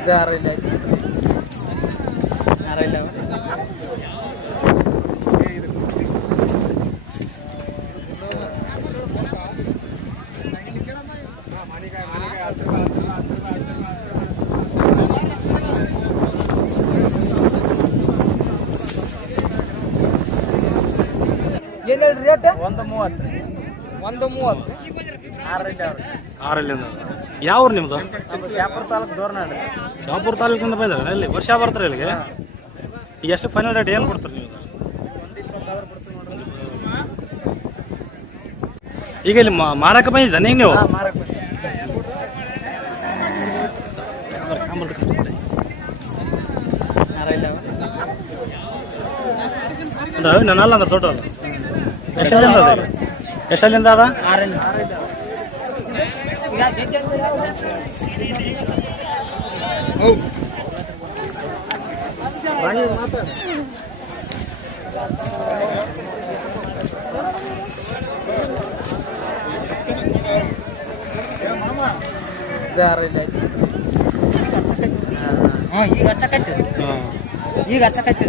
ಇದು ಆರು ಇಲ್ಲ ಐತಿ ಆರು ಇಲ್ಲ ಅವ. ಏನ್ ಹೇಳ್ರಿ ರೇಟ್ ಒಂದು ಮೂವತ್ತು ಒಂದು ಮೂವತ್ತು ಆರು ಇಲ್ಲ ಅವ್ರಿ. ಆರಲ್ಲಿಂದ ಯಾವ ಊರು ನಿಮ್ಮದು ನಮ್ಮ ಶಾಪುರ ತಾಲೂಕು ಶಾಪುರ ತಾಲೂಕಿಂದ ಇಲ್ಲಿ ವರ್ಷ ಬರ್ತಾರೆ ಇಲ್ಲಿಗೆ? ಈಗ ಎಷ್ಟು ಫೈನಲ್ ರೇಟ್ ಏನು ಕೊಡ್ತಾರೆ ನೀವು? ಈಗ ಇಲ್ಲಿ ಮಾರಾಕ ಬಂದಿದ್ದಾನೆ ಈಗ ನೀವು? ಮಾರಕ್ಕೆ ಅವ. ಅಂದ್ರೆ ನನ್ನಲ್ಲ ಅಂದ್ರೆ ದೊಡ್ಡ ಎಷ್ಟಲ್ಲಿಂದ ಅದ? ಎಷ್ಟಲ್ಲಿಂದ ಅದ? ಈಗ ಹಚ್ಚಕೈತಿ ಹಾಂ ಈಗ ಹಚ್ಚಕೈತಿ